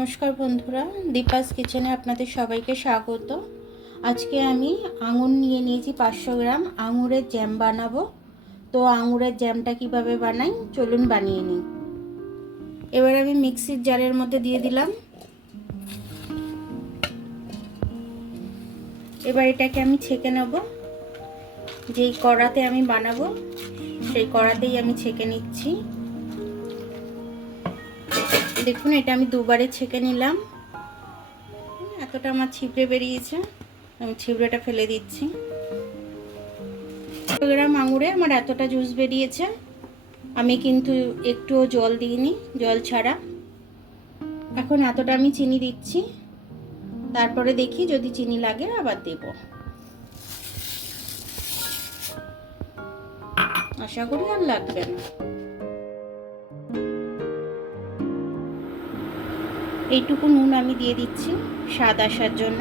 নমস্কার বন্ধুরা, দীপাস কিচেনে আপনাদের সবাইকে স্বাগত। আজকে আমি আঙুর নিয়ে নিয়েছি 500 গ্রাম। আঙুরের জ্যাম বানাবো। তো আঙুরের জ্যামটা কিভাবে বানাই চলুন বানিয়ে নিই। এবার আমি মিক্সির জারের মধ্যে দিয়ে দিলাম। এবার এটাকে আমি ছেঁকে নেব। যেই কড়াতে আমি বানাবো সেই কড়াতেই আমি ছেঁকে নিচ্ছি। দেখুন, এটা আমি দুবারে ছেঁকে নিলাম। এতটা আমার ছিবড়ে বেরিয়েছে, আমি ছিবড়েটা ফেলে দিচ্ছি। 100 গ্রাম আঙুরে আমার এতটা জুস বেরিয়েছে। আমি কিন্তু একটুও জল দিইনি, জল ছাড়া। এখন এতটা আমি চিনি দিচ্ছি, তারপরে দেখি যদি চিনি লাগে আবার দেব। আশা করি আর লাগবে না। এইটুকু নুন আমি দিয়ে দিচ্ছি স্বাদ আসার জন্য।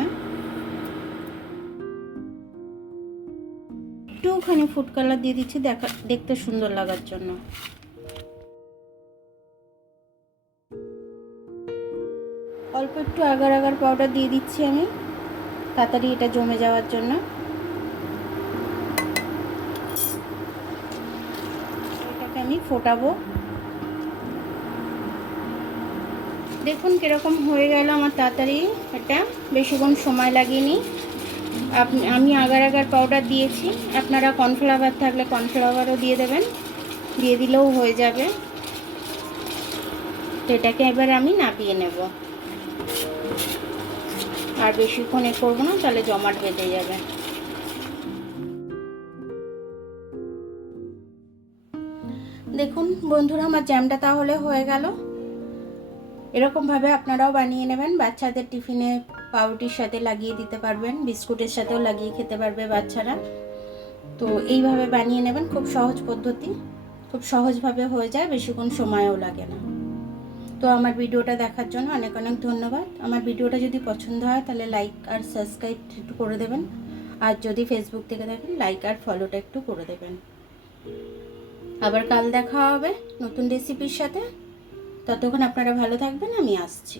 একটুখানি ফুড কালার দিয়ে দিচ্ছি দেখতে সুন্দর লাগার জন্য। অল্প একটু আগার আগার পাউডার দিয়ে দিচ্ছি আমি, তাড়াতাড়ি এটা জমে যাওয়ার জন্য। এটাকে আমি ফোটাবো। দেখুন কিরকম হয়ে গেল আমার তাড়াতাড়ি। এটা বেশিক্ষণ সময় লাগেনি। আমি আগার আগার পাউডার দিয়েছি, আপনারা কর্নফ্লাওয়ার থাকলে কর্নফ্লাওয়ারও দিয়ে দেবেন, দিয়ে দিলেও হয়ে যাবে। তো এটাকে এবার আমি নামিয়ে নেব। আর বেশিক্ষণ এ করবো না, তাহলে জমাট বেঁধে যাবে। দেখুন বন্ধুরা, আমার জ্যামটা তাহলে হয়ে গেল। এরকমভাবে আপনারাও বানিয়ে নেবেন। বাচ্চাদের টিফিনে পাউরুটির সাথে লাগিয়ে দিতে পারবেন, বিস্কুটের সাথেও লাগিয়ে খেতে পারবে বাচ্চারা। তো এইভাবে বানিয়ে নেবেন, খুব সহজ পদ্ধতি, খুব সহজভাবে হয়ে যায়, বেশিক্ষণ সময়ও লাগে না। তো আমার ভিডিওটা দেখার জন্য অনেক অনেক ধন্যবাদ। আমার ভিডিওটা যদি পছন্দ হয় তাহলে লাইক আর সাবস্ক্রাইব একটু করে দেবেন। আর যদি ফেসবুক থেকে দেখেন, লাইক আর ফলোটা একটু করে দেবেন। আবার কাল দেখা হবে নতুন রেসিপির সাথে। ততক্ষণ আপনারা ভালো থাকবেন, আমি আসছি।